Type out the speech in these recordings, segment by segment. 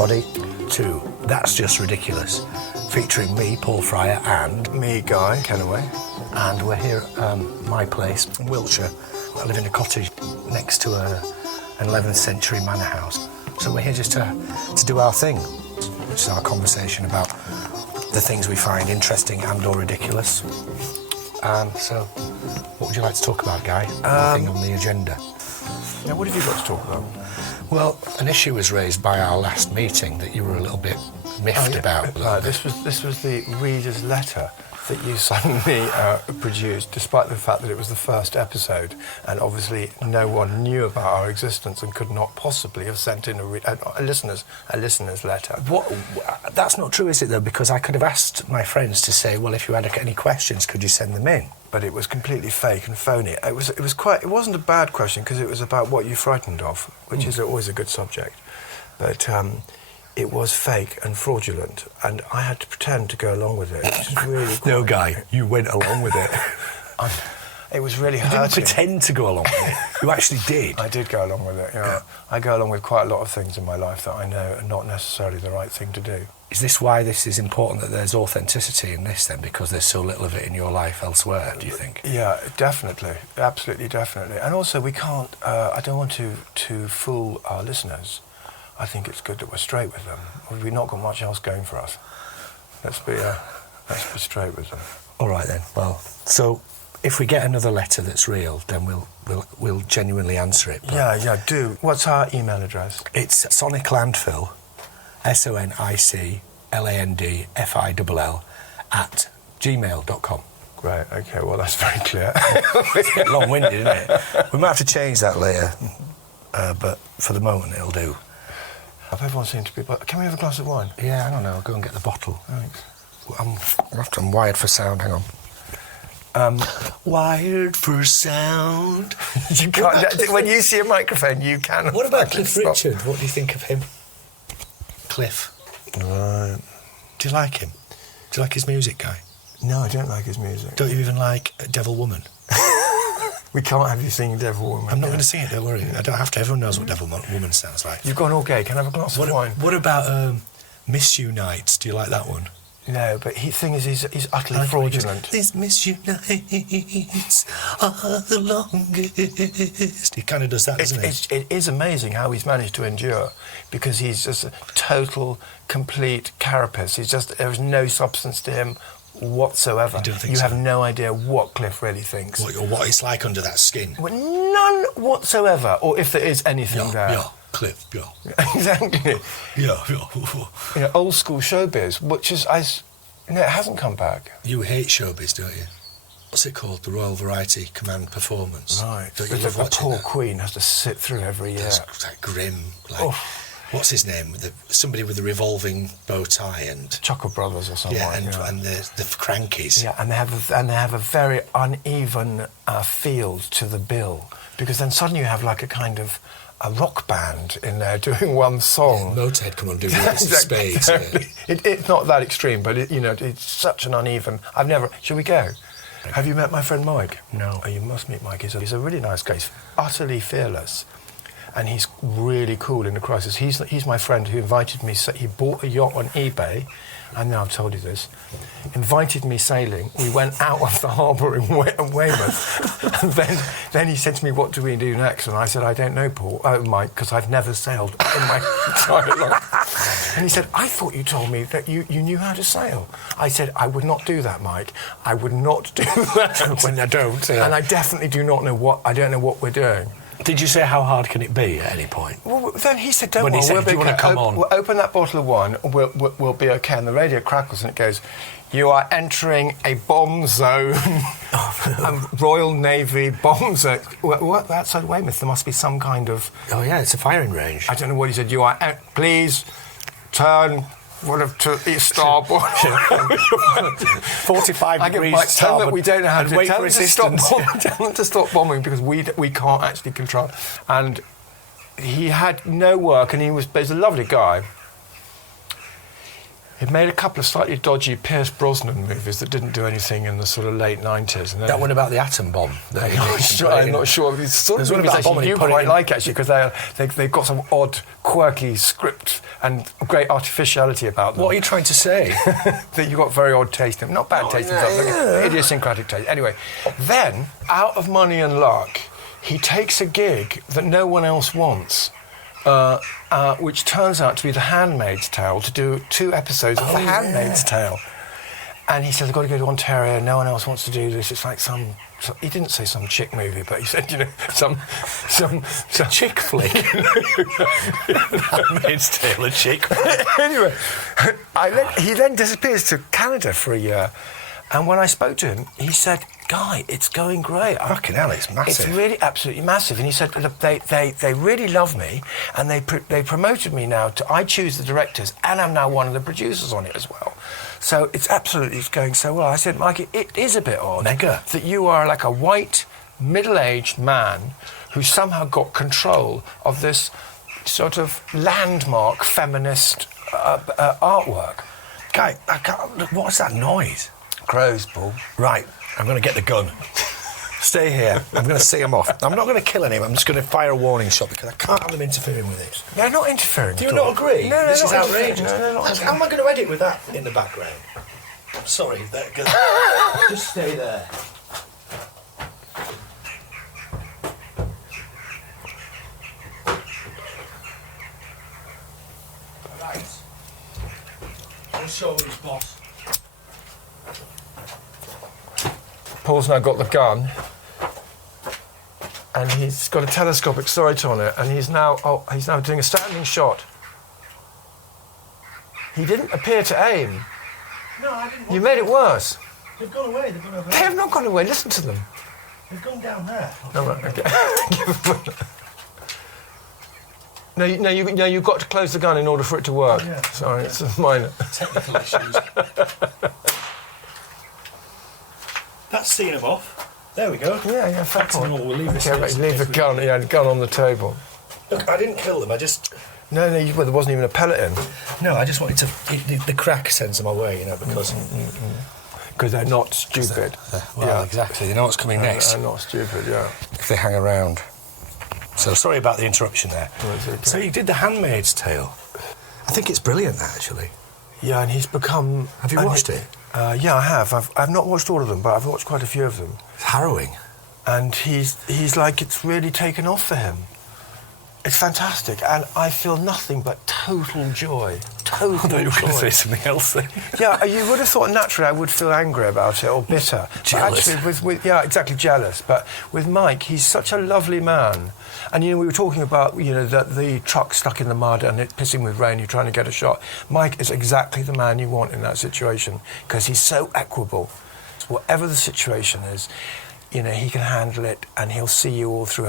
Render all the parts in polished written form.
everybody, to That's Just Ridiculous, featuring me, Paul Fryer, and me, Guy Kennaway. And we're here at my place in Wiltshire. I live in a cottage next to an 11th century manor house. So we're here just to do our thing, which is our conversation about the things we find interesting and or ridiculous. So what would you like to talk about, Guy? Anything on the agenda? Now, what have you got to talk about? Well, an issue was raised by our last meeting that you were a little bit miffed about. This was the reader's letter that you suddenly produced, despite the fact that it was the first episode, and obviously no one knew about our existence and could not possibly have sent in a listener's letter. What? That's not true, is it, though? Because I could have asked my friends to say, well, if you had any questions, could you send them in? But it was completely fake and phony. It wasn't a bad question because it was about what you're frightened of, which is always a good subject. But it was fake and fraudulent, and I had to pretend to go along with it, which is really No, Guy, you went along with it. It was really hurting. You didn't pretend to go along with it. You actually did. I did go along with it, yeah. I go along with quite a lot of things in my life that I know are not necessarily the right thing to do. Is this why this is important, that there's authenticity in this, then, because there's so little of it in your life elsewhere, do you think? Yeah, definitely. Absolutely, definitely. And also, we can't... I don't want to fool our listeners. I think it's good that we're straight with them. We've not got much else going for us. Let's be straight with them. All right, then. Well, so if we get another letter that's real, then we'll genuinely answer it. Yeah, do. What's our email address? It's soniclandfill, SONICLANDFILL @gmail.com. Great, okay, well, that's very clear. It's a bit long-winded, isn't it? We might have to change that later, but for the moment it'll do. Everyone seems to be... Can we have a glass of wine? Yeah, I don't know, I'll go and get the bottle. Thanks. I'm wired for sound, hang on. Wired for sound. You can't... When you see a microphone, you can... What about Cliff Richard? What do you think of him? Cliff. Right. Do you like him? Do you like his music, Guy? No, I don't like his music. Don't you even like Devil Woman? We can't have you singing Devil Woman. I'm not going to sing it, don't worry. I don't have to. Everyone knows what Devil Woman sounds like. You've gone all gay. Can I have a glass of wine? What about Miss You Nights? Do you like that one? No, but the thing is, he's utterly fraudulent. These Miss You Nights are the longest. He kind of does that, doesn't he? It is amazing how he's managed to endure, because he's just a total, complete carapace. There's no substance to him whatsoever. You have no idea what Cliff really thinks. What it's like under that skin. Well, none whatsoever, or if there is anything there. Yeah, Cliff, yeah. Exactly. Yeah. Old school showbiz, which is, it hasn't come back. You hate showbiz, don't you? What's it called? The Royal Variety Command Performance. Right. Don't you love watching poor that? Queen has to sit through every year. It's like grim, like... What's his name? Somebody with the revolving bow tie and... Chuckle Brothers or something. Yeah, and the Crankies. Yeah, and they have a very uneven field to the bill, because then suddenly you have like a kind of a rock band in there doing one song. Yeah, Motorhead come on doing this in spades. Yeah. It's not that extreme, but it's such an uneven... Shall we go? Have you met my friend Mike? No. Oh, you must meet Mike. He's a really nice guy. He's utterly fearless. And he's really cool in the crisis. He's my friend who invited me. He bought a yacht on eBay, and now I've told you this. Invited me sailing. We went out of the harbour in Weymouth, and then he said to me, "What do we do next?" And I said, "I don't know, Mike, because I've never sailed in my entire life." And he said, "I thought you told me that you knew how to sail." I said, "I would not do that, Mike. I would not do that." When I don't. Yeah. And I definitely do not know I don't know what we're doing. Did you say how hard can it be at any point? Well, then he said, "Don't worry, he said, we'll do be you want to come on? We'll open that bottle of wine, we'll be okay." And the radio crackles and it goes, "You are entering a bomb zone, a Royal Navy bomb zone." What? Outside Weymouth, there must be some kind of... Oh, yeah, it's a firing range. I don't know what he said. "You are... please turn... to starboard." 45 degrees tell them that we don't know how to... wait for assistance. Tell them to stop bombing, because we can't actually control... And he had no work, and he's a lovely guy. He'd made a couple of slightly dodgy Pierce Brosnan movies that didn't do anything in the sort of late 90s. And That one about the atom bomb. I'm not sure. It's sort of There's one movies about a bomb actually and he you put it quite in- like, actually, because they've got some odd, quirky script and great artificiality about them. What are you trying to say? That you've got very odd taste in. Not bad taste in stuff, but idiosyncratic taste. Anyway, then, out of money and luck, he takes a gig that no one else wants. Which turns out to be The Handmaid's Tale, to do 2 episodes of The Handmaid's Tale. And he says, I've got to go to Ontario, no one else wants to do this. It's like he didn't say some chick movie, but he said, some chick flick. Handmaid's Tale, a chick. Anyway, he then disappears to Canada for a year. And when I spoke to him, he said, Guy, it's going great. Fucking hell, it's massive. It's really absolutely massive. And he said, look, they really love me, and they promoted me now to, I choose the directors, and I'm now one of the producers on it as well. So it's going so well. I said, Mike, it is a bit odd Mega. that you are like a white, middle-aged man who somehow got control of this sort of landmark feminist artwork. Guy, what's that noise? Crows, Paul. Right, I'm going to get the gun. Stay here. I'm going to see them off. I'm not going to kill any of them. I'm just going to fire a warning shot because I can't have them interfering with this. They're not interfering. Do you not agree? No, this not is outrageous. No, How am I going to edit with that in the background? Sorry, just stay there. Right. I'll show his boss. Paul's now got the gun, and he's got a telescopic sight on it, and he's now doing a standing shot. He didn't appear to aim. No, I didn't. You made it worse. They've gone away. They've gone over They have not gone away. Listen to them. They've gone down there. No, right, okay. No, you've got to close the gun in order for it to work. Oh, yeah. Sorry, it's a minor. Technical issues. That's seeing them off. There we go. Yeah, fair Back to point. normal. We'll leave this. Okay, but leave the gun. Yeah, the gun on the table. Look, I didn't kill them. I just. No, well, there wasn't even a pellet in. No, I just wanted to. The crack sends them away, because. Because they're not stupid. Well, exactly. They know what's coming next. They're not stupid, yeah. If they hang around. So sorry about the interruption there. Okay. So you did The Handmaid's Tale. I think it's brilliant, actually. Yeah, and he's become... Have you watched it? Yeah, I have. I've not watched all of them, but I've watched quite a few of them. It's harrowing. And he's like, it's really taken off for him. It's fantastic, and I feel nothing but total joy. Total joy. You were going to say something else then. Yeah, you would have thought naturally I would feel angry about it or bitter. Jealous. But actually, yeah, exactly, jealous. But with Mike, he's such a lovely man. And, we were talking about, the truck stuck in the mud and it pissing with rain, you're trying to get a shot. Mike is exactly the man you want in that situation because he's so equable. Whatever the situation is, he can handle it and he'll see you all through.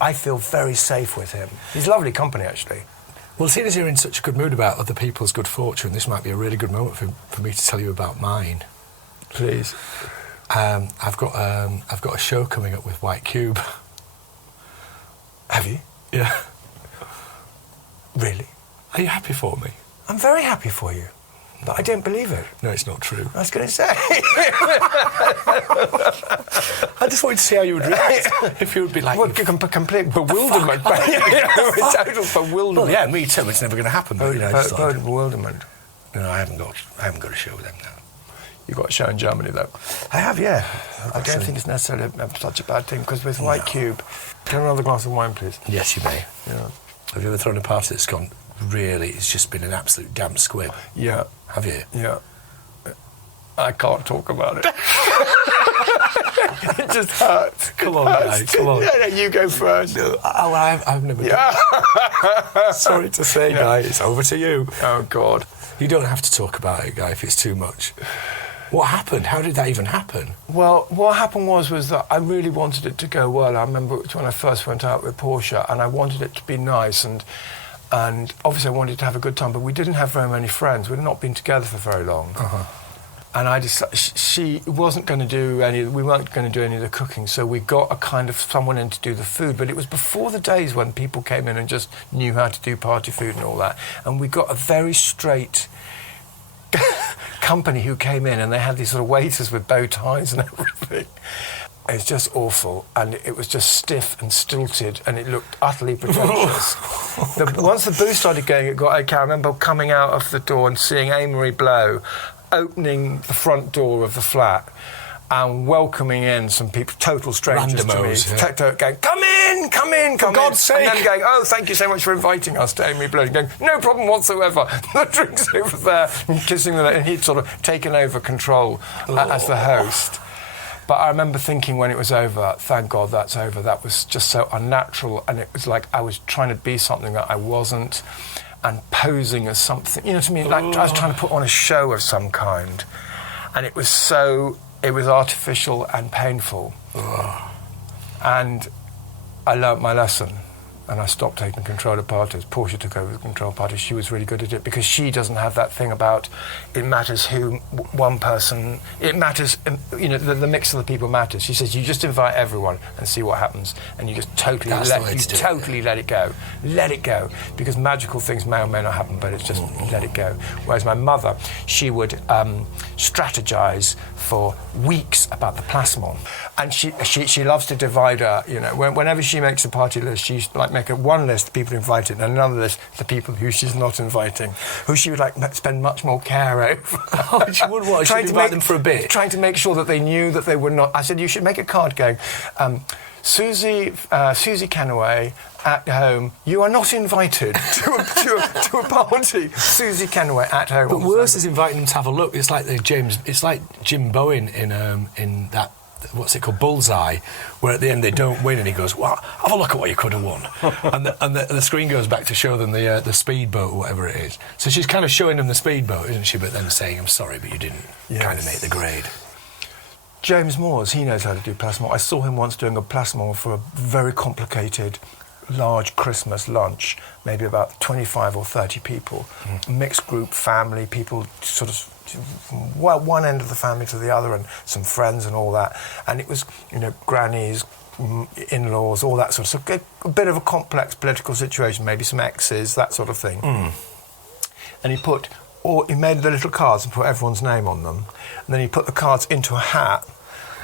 I feel very safe with him. He's lovely company, actually. Well, seeing as you're in such a good mood about other people's good fortune, this might be a really good moment for me to tell you about mine. Please. I've got a show coming up with White Cube. Have you? Yeah. Really? Are you happy for me? I'm very happy for you. But I don't believe it. No, it's not true. I was going to say. I just wanted to see how you would react. If you would be like... Well, complete bewilderment. Total bewilderment. Well, yeah, me too. It's never going to happen. But, Bewilderment. No, I haven't got a show with them now. You've got a show in Germany, though. I have, yeah. I don't think it's necessarily such a bad thing, because with White Cube... Can I have another glass of wine, please? Yes, you may. Yeah. Have you ever thrown a party that's gone, really, it's just been an absolute damp squib? Yeah. Have you? Yeah. I can't talk about it. It just hurts. Come on, guys, come on. Yeah, you go first. No, I've never done it. Sorry to say, Guy, it's over to you. Oh, God. You don't have to talk about it, Guy, if it's too much. What happened? How did that even happen? Well, what happened was that I really wanted it to go well. I remember when I first went out with Portia, and I wanted it to be nice, and obviously I wanted to have a good time, but we didn't have very many friends. We'd not been together for very long. Uh-huh. And I decided she wasn't going to do we weren't going to do any of the cooking, so we got a kind of someone in to do the food, but it was before the days when people came in and just knew how to do party food and all that. And we got a very straight company who came in, and they had these sort of waiters with bow ties and everything. It was just awful, and it was just stiff and stilted, and it looked utterly pretentious. Once the booze started going, I can remember coming out of the door and seeing Amory Blow opening the front door of the flat and welcoming in some people, total strangers Randomos, to me, going, come in, come in. For God's sake. And then going, oh, thank you so much for inviting us to Amory Blow. Going, no problem whatsoever. The drink's over there, and kissing them, and he'd sort of taken over control as the host. But I remember thinking when it was over, thank God that's over. That was just so unnatural, and it was like I was trying to be something that I wasn't, and posing as something, you know what I mean? Like I was trying to put on a show of some kind, and it was artificial and painful. And I learnt my lesson, and I stopped taking control of parties. Portia took over the control parties. She was really good at it because she doesn't have that thing about it matters who one person, it matters, you know, the mix of the people matters. She says you just invite everyone and see what happens, and you just totally let it go. Let it go, because magical things may or may not happen, but it's just let it go. Whereas my mother, she would strategize for weeks about the plasmon, and she loves to divide her, you know, whenever she makes a party list, she's like make one list of people invited and another list the people who she's not inviting, who she would like spend much more care over. Oh, she would what? She'd invite them for a bit? Trying to make sure that they knew that they were not. I said, you should make a card going, Susie Kenway at home, you are not invited to a party. Susie Kenway at home. But worse is inviting them to have a look. It's like Jim Bowen in that, what's it called, Bullseye, where at the end they don't win and he goes, well, have a look at what you could have won. and the screen goes back to show them the speedboat or whatever it is. So she's kind of showing them the speedboat, isn't she, but then saying, I'm sorry, but you didn't kind of make the grade. James Moores, he knows how to do plasmon. I saw him once doing a plasmon for a very complicated, large Christmas lunch, maybe about 25 or 30 people, mixed group, family, people sort of one end of the family to the other, and some friends and all that. And it was, you know, grannies, in-laws, all that sort of stuff. A bit of a complex political situation, maybe some exes, that sort of thing. And he made the little cards and put everyone's name on them, and then he put the cards into a hat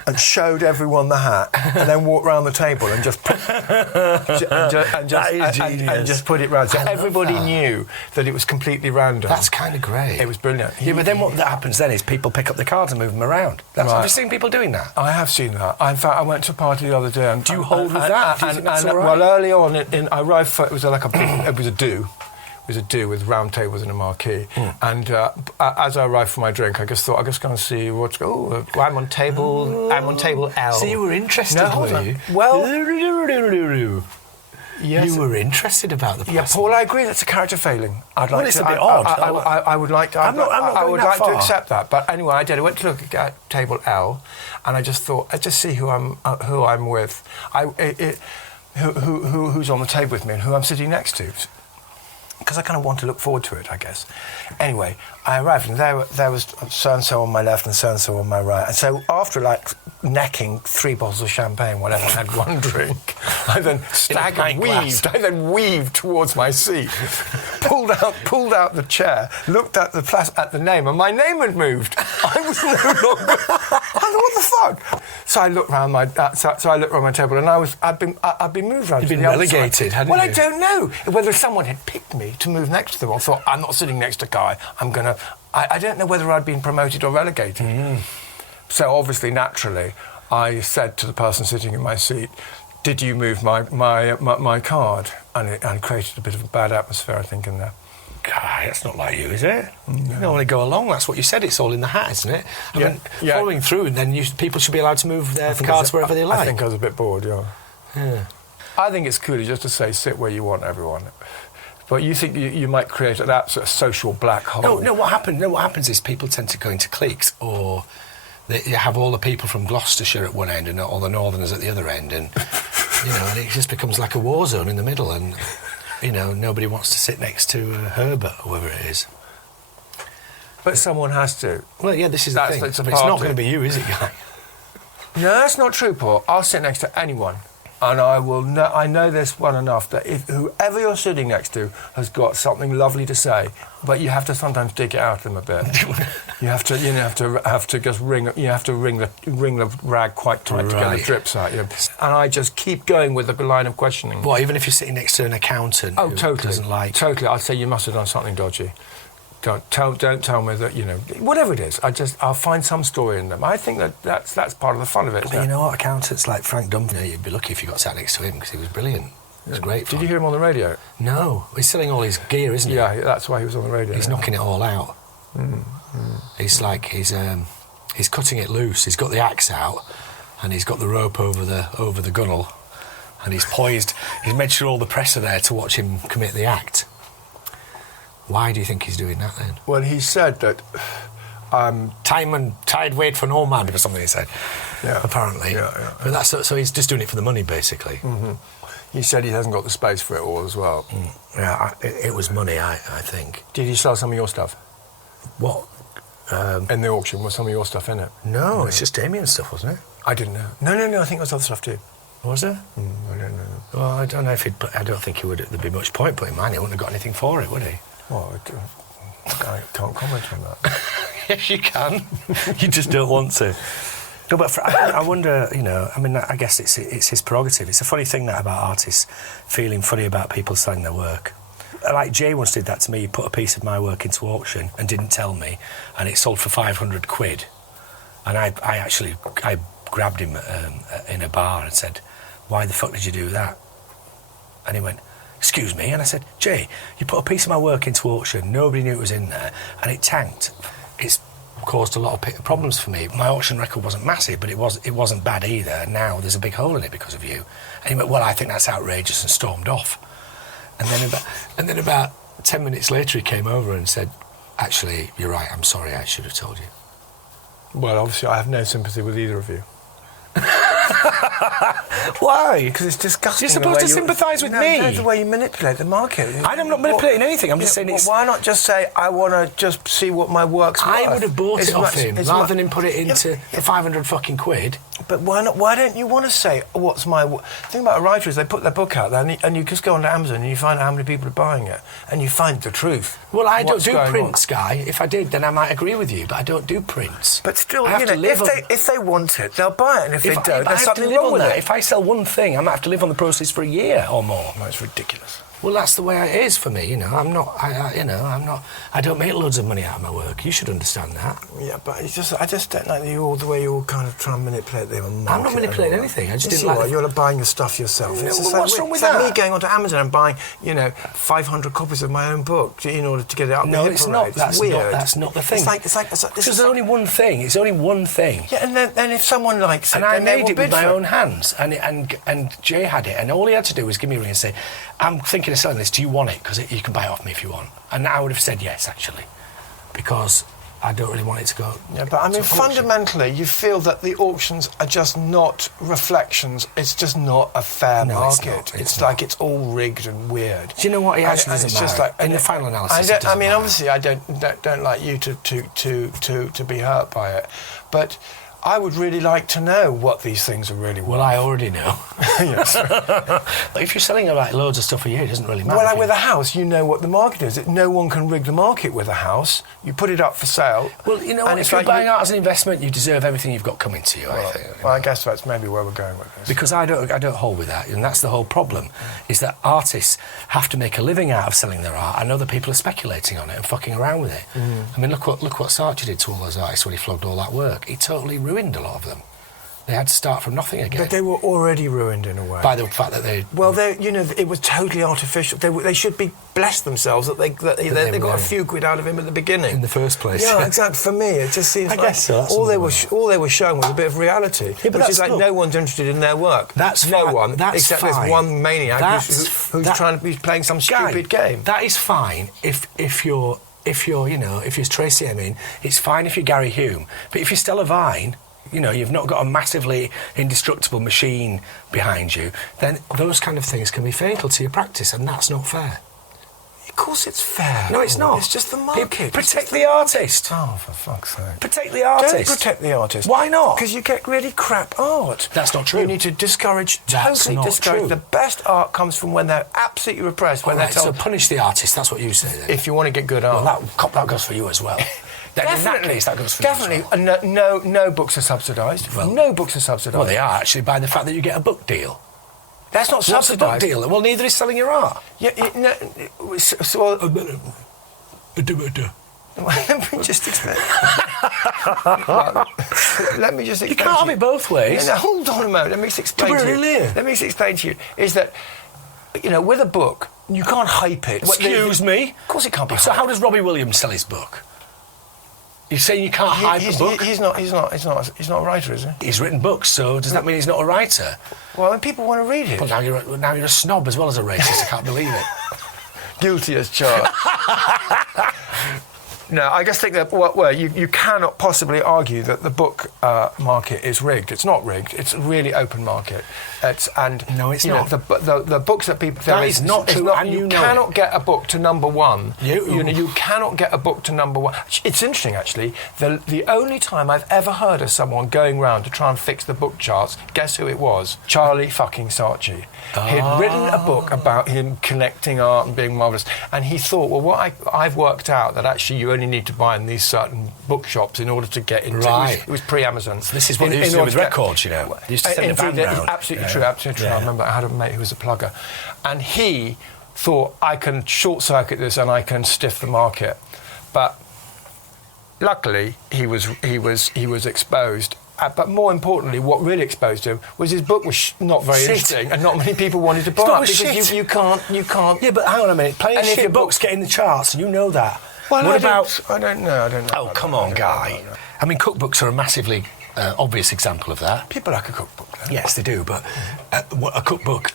and showed everyone the hat, and then walked round the table and just put, and just put it round. So everybody knew that it was completely random. That's kind of great. It was brilliant. Yeah, but then what that happens then is people pick up the cards and move them around. Have you seen people doing that? I have seen that. In fact, I went to a party the other day. And do you hold with that? Do you think that's all right? Well, early on, I arrived for, it was like a big, it was a do. It was a do with round tables and a marquee. And as I arrived for my drink, I just thought, I'll just go and see what's going on. I'm on table L. So you were interested, were you? Well, yes. You were interested about the plasmon. Yeah, Paul, I agree. That's a character failing. It's a bit odd. I would like to. I would like to accept that. But anyway, I did. I went to look at table L, and I just thought, I'd just see who I'm with, who's on the table with me and who I'm sitting next to. Because I kind of want to look forward to it, I guess. Anyway, I arrived, and there was so-and-so on my left and so-and-so on my right. And so after, like, necking 3 bottles of champagne, whatever, I had one drink, I then weaved towards my seat, pulled out the chair, looked at the name, and my name had moved. I was no longer... I thought, what the fuck? So I looked round my table, and I'd been moved around. You'd been relegated, hadn't you? Well, I don't know whether someone had picked me to move next to them. I thought, I'm not sitting next to Guy. I don't know whether I'd been promoted or relegated. So obviously, naturally, I said to the person sitting in my seat, "Did you move my card?" And it created a bit of a bad atmosphere, I think, in there. God, that's not like you, is it? No. You don't want to go along. That's what you said. It's all in the hat, isn't it? I mean, following through, and then people should be allowed to move their cards wherever they like. I think I was a bit bored. Yeah. I think it's cooler just to say, sit where you want, everyone. But you think you might create an absolute social black hole? No. What happens is people tend to go into cliques, or you have all the people from Gloucestershire at one end and all the Northerners at the other end, and and it just becomes like a war zone in the middle, and nobody wants to sit next to Herbert or whoever it is. But someone has to. Well, yeah, this is the thing. It's not going to be you, is it, Guy? No, that's not true, Paul. I'll sit next to anyone. And I know this well enough that if whoever you're sitting next to has got something lovely to say, but you have to sometimes dig it out of them a bit. You have to just ring the rag quite tight to get the drips out. And I just keep going with the line of questioning. What, even if you're sitting next to an accountant who doesn't like... Totally. I'd say you must have done something dodgy. Don't tell me that, whatever it is. I'll find some story in them. I think that's part of the fun of it. But you know what, accountants like Frank Dumpner, you'd be lucky if you got sat next to him because he was brilliant. It was great fun. Did you hear him on the radio? No, he's selling all his gear, isn't he? Yeah, that's why he was on the radio. He's knocking it all out. He's like he's cutting it loose. He's got the axe out, and he's got the rope over the gunnel, and he's poised. He's made sure all the press are there to watch him commit the act. Why do you think he's doing that then? Well, he said that time and tide wait for no man, or something he said. Yeah, apparently. Yeah. But that's so he's just doing it for the money, basically. Mm-hmm. He said he hasn't got the space for it all as well. Yeah, it was money, I think. Did he sell some of your stuff? What? In the auction, was some of your stuff in it? No, it's just Damien's stuff, wasn't it? I didn't know. No, I think there was other stuff too. Was there? I don't know. Well, I don't know if I don't think there'd be much point putting mine. He wouldn't have got anything for it, would he? Well, I can't comment on that. Yes, you can. You just don't want to. No, but I wonder, I guess it's his prerogative. It's a funny thing that about artists feeling funny about people selling their work. Like Jay once did that to me. He put a piece of my work into auction and didn't tell me, and it sold for 500 quid. And I grabbed him in a bar and said, "Why the fuck did you do that?" And he went, "Excuse me," and I said, "Jay, you put a piece of my work into auction, nobody knew it was in there, and it tanked. It's caused a lot of problems for me. My auction record wasn't massive, but it wasn't bad either, and now there's a big hole in it because of you." And he went, "Well, I think that's outrageous," and stormed off. And then about 10 minutes later he came over and said, "Actually, you're right, I'm sorry, I should have told you." Well, obviously I have no sympathy with either of you. Why? Because it's disgusting. You're supposed to sympathise with me. That's the way you manipulate the market. I'm not manipulating anything. I'm just saying it's... Why not just say, I want to just see what my work's worth? I would have bought it off him rather than him put it into for 500 fucking quid. But why not? Why don't you want to say, what's my... The thing about a writer is they put their book out there and you just go onto Amazon and you find out how many people are buying it and you find the truth. Well, I don't do prints, Guy. If I did, then I might agree with you, but I don't do prints. But still, if they want it, they'll buy it, and if they don't, there's something wrong with it. If I sell one thing, I might have to live on the proceeds for a year or more. That's ridiculous. Well, that's the way it is for me, I don't make loads of money out of my work. You should understand that. Yeah, but I just don't like the way you all kind of try and manipulate the market. I'm not manipulating anything. I just didn't like... You're buying your stuff yourself. What's wrong with that? It's like me going onto Amazon and buying, 500 copies of my own book in order to get it up. No, it's not. That's weird. That's not the thing. It's like there's only one thing. It's only one thing. Yeah, and then if someone likes it, and I made it with my own hands, and Jay had it, and all he had to do was give me a ring and say, "I'm thinking of selling this. Do you want it? Because you can buy it off me if you want." And I would have said yes, actually, because I don't really want it to go. Yeah, but I mean, fundamentally, you feel that the auctions are just not reflections. It's just not a fair market. It's like it's all rigged and weird. Do you know what? It actually doesn't matter. Just like, in the final analysis, it doesn't matter. Obviously, I don't like you to be hurt by it, but I would really like to know what these things are really worth. Well, I already know. Yes. But if you're selling like loads of stuff a year, it doesn't really matter. Well, like with a house, you know what the market is. No one can rig the market with a house. You put it up for sale. Well, you know what? If you're buying art as an investment, you deserve everything you've got coming to you, I think. Well, I guess that's maybe where we're going with this. Because I don't hold with that, and that's the whole problem, is that artists have to make a living out of selling their art, and other people are speculating on it and fucking around with it. I mean, look what Sartre did to all those artists when he flogged all that work. He totally ruined a lot of them. They had to start from nothing again. But they were already ruined in a way. By the fact that they... Well, it was totally artificial. They should be blessed themselves that they got a few quid out of him at the beginning. In the first place. Yeah, exactly. For me, it just seems like so. all they were showing was a bit of reality, which is like no one's interested in their work. That's no fine. one, That's except fine. this one maniac who's playing some stupid game. That is fine if you're Tracy Emin. It's fine if you're Gary Hume. But if you're Stella Vine, you've not got a massively indestructible machine behind you, then those kind of things can be fatal to your practice, and that's not fair. Of course it's fair. No, it's not. It's just the market. Protect the artist. Oh, for fuck's sake. Protect the artist. Don't protect the artist. Why not? Because you get really crap art. That's not true. You need to totally discourage. True. The best art comes from when they're absolutely repressed. When they're told... So punish the artist, that's what you say then. If you want to get good art. Well, that goes for you as well. Then in that case, that goes for me as definitely. well. No books are subsidised. Well, no books are subsidised. Well, they are actually by the fact that you get a book deal. That's not What's a book subsidised. deal? Well, neither is selling your art. Yeah, let me just explain. Let me just explain. You can't have it both ways. No, hold on a moment. Let me just explain to you. Let me just explain to you. Is that, with a book, you can't hype it. Excuse me? Of course it can't be hyped. So how does Robbie Williams sell his book? You're saying you can't hype a book? He's not a writer, is he? He's written books, so does that mean he's not a writer? Well, people want to read it. But now you're a snob as well as a racist. I can't believe it. Guilty as charged. No, I just think that you cannot possibly argue that the book market is rigged. It's not rigged. It's a really open market. No, it's not. The books that people that is not true, and you cannot get a book to number one. You cannot get a book to number one. It's interesting actually. The only time I've ever heard of someone going round to try and fix the book charts, guess who it was? Charlie fucking Saatchi. He'd written a book about him connecting art and being marvellous, and he thought, well, I've worked out that actually you only need to buy in these certain bookshops in order to get into it. It was pre-Amazon. So this is what they used to do with records, you know. They used to send a van round. Absolutely true, absolutely true. I remember I had a mate who was a plugger, and he thought, I can short-circuit this and I can stiff the market. But luckily, he was exposed. But more importantly, what really exposed him was his book was not very interesting, and not many people wanted to buy it because you can't. Yeah, but hang on a minute. Playing shit books get in the charts, and you know that. Well, what about? I don't know. Oh, come on, Guy. I mean, cookbooks are a massively obvious example of that. People like a cookbook. Yes, they do. But a cookbook,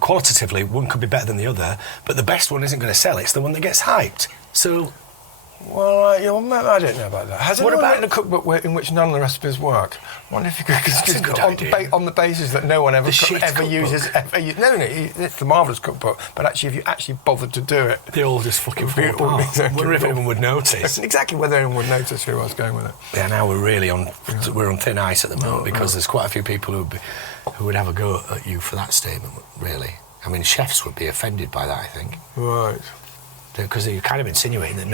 qualitatively, one could be better than the other. But the best one isn't going to sell. It's the one that gets hyped. So. Well, I don't know about that. Has anyone written a cookbook in which none of the recipes work? I wonder if you could, on the basis that no one ever uses. No, it's the marvellous cookbook. But actually, if you actually bothered to do it, they all just fucking fall apart. I wonder if anyone would notice. Exactly whether anyone would notice who I was going with it. Yeah, now we're on thin ice at the moment because there's quite a few people who would have a go at you for that statement. Really, I mean, chefs would be offended by that. I think. Right. Because you're kind of insinuating that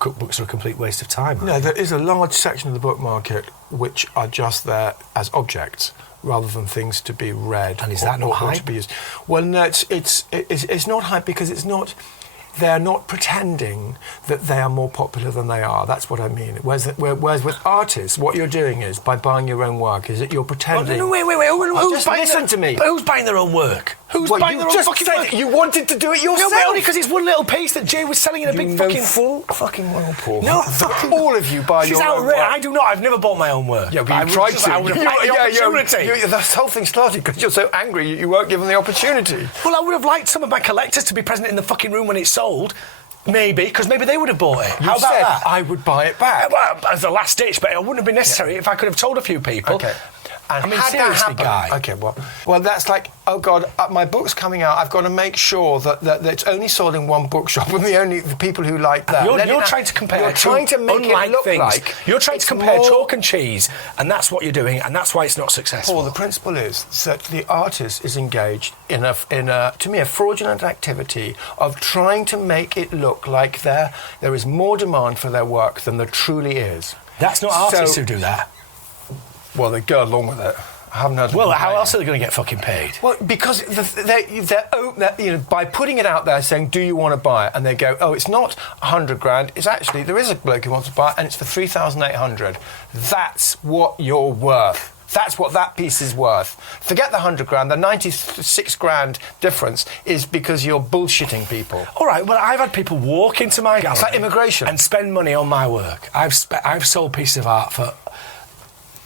cookbooks are a complete waste of time. No, there is a large section of the book market which are just there as objects rather than things to be read. And is that not hype? To be used. Well, no, it's not hype because it's not. They're not pretending that they are more popular than they are. That's what I mean. Whereas with artists, what you're doing is, by buying your own work, is that you're pretending... Oh, no, wait. Listen to me. Who's buying their own work? Who's buying their own fucking work? You wanted to do it yourself. No, but only because it's one little piece that Jay was selling in a big fucking... full fucking well, Paul. No, all of you buy your own work. I do not. I've never bought my own work. Yeah, but you tried to. I would have had the opportunity. The whole thing started because you're so angry you weren't given the opportunity. Well, I would have liked some of my collectors to be present in the fucking room when it sold. Maybe, because maybe they would have bought it. How about that? I would buy it back. Well, as a last ditch, but it wouldn't have been necessary if I could have told a few people. Okay. And I mean, had seriously, that happen, Guy. Okay, well, that's like, oh God, my book's coming out. I've got to make sure that it's only sold in one bookshop, and the people who like that. You're trying to compare. You're trying to make it look things. Like you're trying to compare chalk and cheese, and that's what you're doing, and that's why it's not successful. Paul, the principle is that the artist is engaged in a to me a fraudulent activity of trying to make it look like there is more demand for their work than there truly is. That's not artists who do that. Well, they go along with it. I haven't heard. Well, how else are they going to get fucking paid? Well, because they're by putting it out there, saying, "Do you want to buy it?" and they go, "Oh, it's not 100 grand. It's actually there is a bloke who wants to buy it, and it's for 3,800. That's what you're worth. That's what that piece is worth. Forget the 100 grand. The 96 grand difference is because you're bullshitting people." All right. Well, I've had people walk into my gallery. It's like immigration. And spend money on my work. I've sold pieces of art for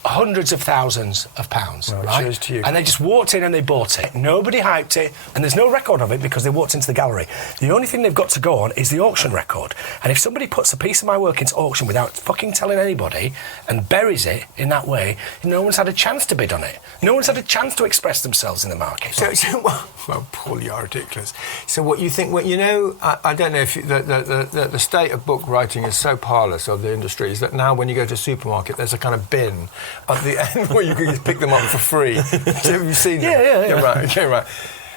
hundreds of thousands of pounds, right? Cheers to you. And they just walked in and they bought it. Nobody hyped it, and there's no record of it because they walked into the gallery. The only thing they've got to go on is the auction record. And if somebody puts a piece of my work into auction without fucking telling anybody and buries it in that way, no one's had a chance to bid on it. No one's had a chance to express themselves in the market. Well, Paul, you're ridiculous. So what you think? Well, I don't know if the state of book writing is so parlous of the industry is that now when you go to a supermarket, there's a kind of bin at the end where you can just pick them up for free. Have you seen them? Yeah. Right. Okay, right.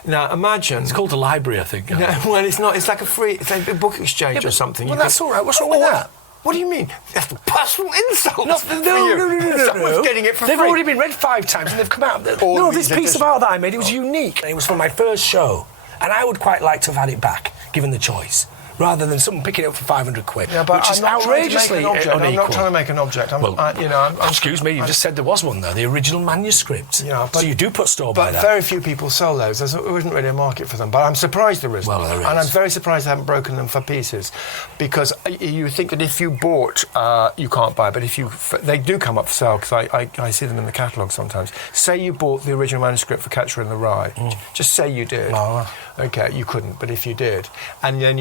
Now imagine it's called a library, I think. No, well, it's not. It's like it's like a book exchange or something. Well, that's all right. What's wrong with that? What do you mean? That's a personal insult. No. Someone's getting it for They've free. already been read 5 times and they've come out. All No, these this piece of art that I made, it was unique. It was from my first show. And I would quite like to have had it back, given the choice, rather than someone picking it up for 500 quid, Yeah, but which is outrageously unequal. I'm not trying to make an object. Excuse me, you just said there was one there, the original manuscript. Yeah, but, so you do put store by but that. very few people sell those. There isn't really a market for them. But I'm surprised there isn't. Well, there is. And I'm very surprised they haven't broken them for pieces. Because you think that if you bought, you can't buy, but they do come up for sale, because I see them in the catalogue sometimes. Say you bought the original manuscript for Catcher in the Rye. Just say you did. Oh. Okay, you couldn't, but if you did. And then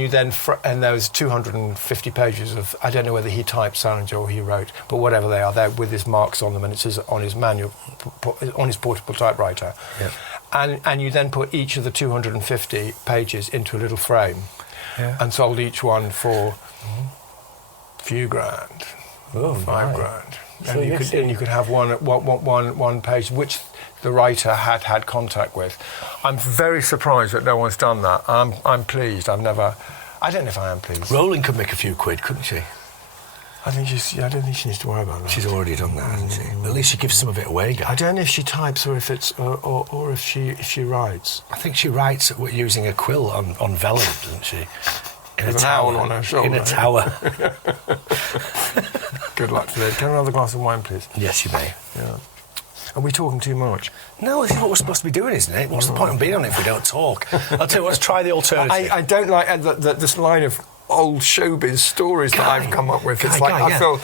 and there was 250 pages of, I don't know whether he typed Salinger or he wrote, but whatever they are, they're with his marks on them, and it's on his manual, on his portable typewriter. Yeah. And you then put each of the 250 pages into a little frame, and sold each one for a few grand, $5 grand. So And you could have one page which the writer had contact with. I'm very surprised that no one's done that. I'm pleased. I don't know if I am pleased. Rowling could make a few quid, couldn't she? I don't think she needs to worry about that. She's already done that, hasn't she? At least she gives some of it away, guys. I don't know if she types or if it's or if she writes. I think she writes using a quill on vellum, doesn't she? In With a an tower. owl on her shoulder. In a tower. Good luck today. Can I have another glass of wine, please? Yes, you may. Yeah. Are we talking too much? No, this is what we're supposed to be doing, isn't it? What's the point of being on it if we don't talk? I'll tell you, let's try the alternative. I don't like this line of old showbiz stories that I've come up with. It's I feel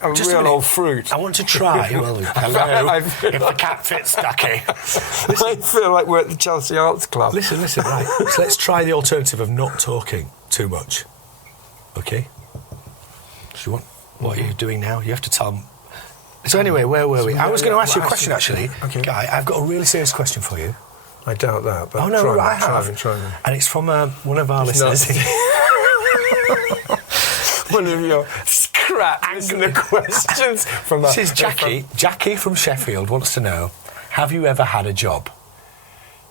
a Just real a minute. old fruit. I want to try. Well, hello. If the cat fits, Ducky. I feel like we're at the Chelsea Arts Club. Listen, right. So let's try the alternative of not talking too much. Okay? So what are you doing now? You have to tell them. So anyway, where were we? I was going to ask you a question, actually. Okay. Guy, I've got a really serious question for you. I doubt that, but Oh, no, I have. Try me. And it's from one of our listeners. One of your scraps and the questions from This is Jackie. Jackie from Sheffield wants to know, have you ever had a job?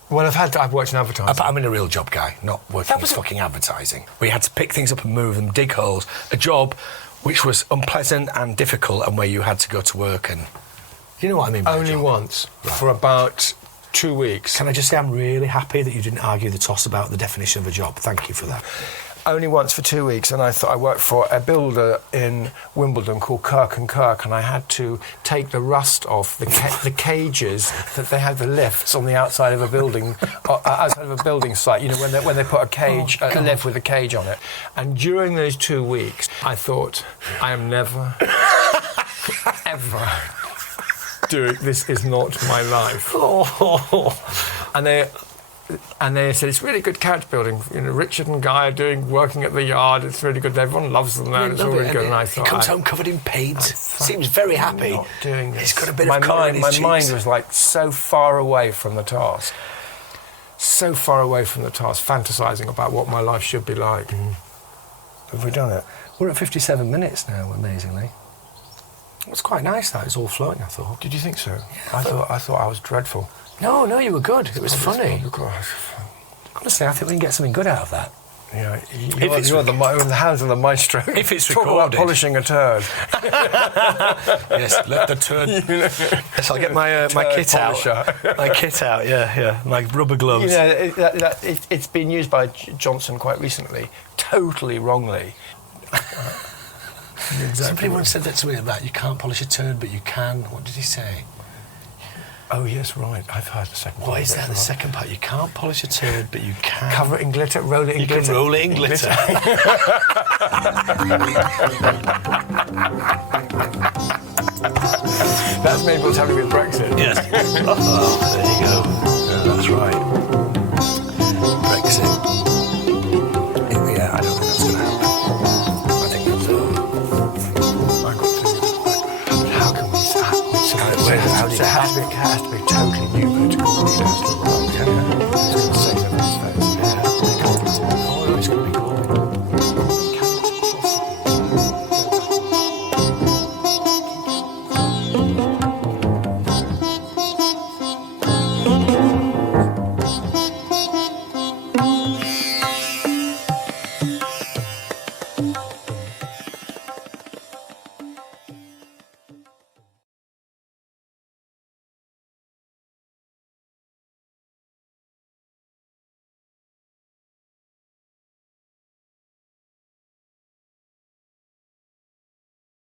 Well, I've worked in advertising. I'm in a real job, Guy, not working in fucking advertising. We had to pick things up and move them, dig holes. A job which was unpleasant and difficult, and where you had to go to work and... You know what I mean by Only job? once, for about 2 weeks. Can I just say I'm really happy that you didn't argue the toss about the definition of a job. Thank you for that. Only once for 2 weeks, and I worked for a builder in Wimbledon called Kirk & Kirk, and I had to take the rust off the cages that they had, the lifts on the outside of a building, outside of a building site. You know, when they put a lift with a cage on it. And during those 2 weeks, I thought, I am never, ever doing this. Is not my life. And they said, it's really good character building. You know, Richard and Guy are working at the yard. It's really good. Everyone loves them there. It's all really good. And I thought, he comes home covered in paint. Seems very happy. Not doing this. He's got a bit of colour in his cheeks. My mind was like so far away from the task. So far away from the task, fantasising about what my life should be like. Have we done it? We're at 57 minutes now, amazingly. It's quite nice, that. It's all flowing, I thought. Did you think so? I thought I was dreadful. No, you were good. It was funny. God. Honestly, I think we can get something good out of that. Yeah, you're in the hands of the maestro. If it's Talk recorded. about polishing a turd. Yes, let the turd... Yes, I'll get my kit polisher. out. My kit out, yeah. My rubber gloves. You know, it's been used by Johnson quite recently, totally wrongly. Somebody once said that to me about you can't polish a turd, but you can. What did he say? Oh, yes, right. I've heard the second part. What is that, the second part? You can't polish a turd, but you can... Cover it in glitter, roll it in glitter. You can roll it in glitter. That's maybe what's happening with Brexit. Yes. Oh, there you go. Yeah, that's right. Brexit. Yeah, I don't think that's going to happen. I think that's... I got to... How can we say... How It has to be totally new political leaders. It's going to say that.